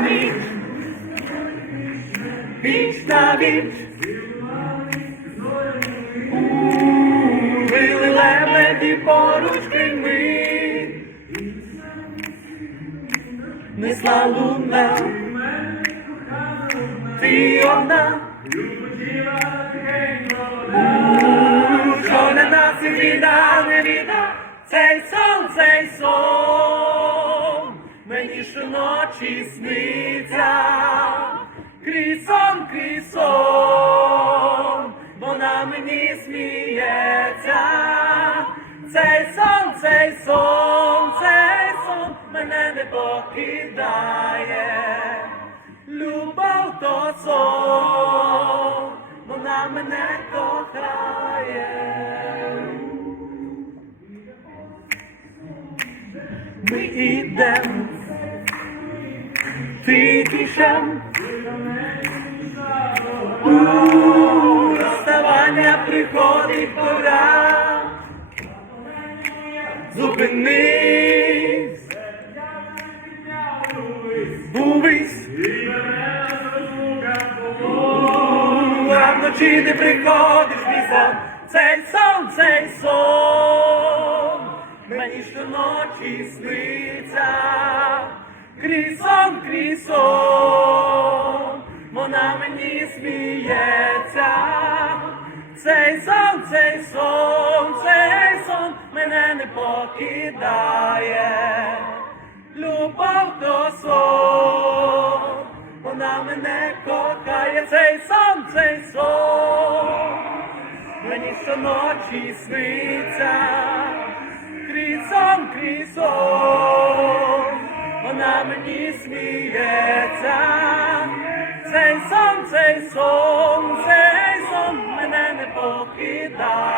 ніч, віч на віч. Били лебеді поруч крильми, несла луна, ти одна. Що не нас і війна, не війна, цей сон, цей сон, мені щоночі сниться, крізь сон, вона мені сміється, цей сон, цей сон, цей сон мене не покидає, любов то сон, вона мене кохає. Ми тихішем. У розставання приходить пора. Зупинись. Дивись. У, А вночі не приходиш мій сон. Цей сон, цей сон. Мені щоночі сниться. Крізь сон, крізь. Вона мені сміється. Цей сон, цей сон, цей сон мене не покидає. Любов то сон, вона мене кохає, цей сон, цей сон, мені щоночі сниться, крізь сон, крізь сон, мені сміється, цей сон, цей сон, цей сон мене не покидає.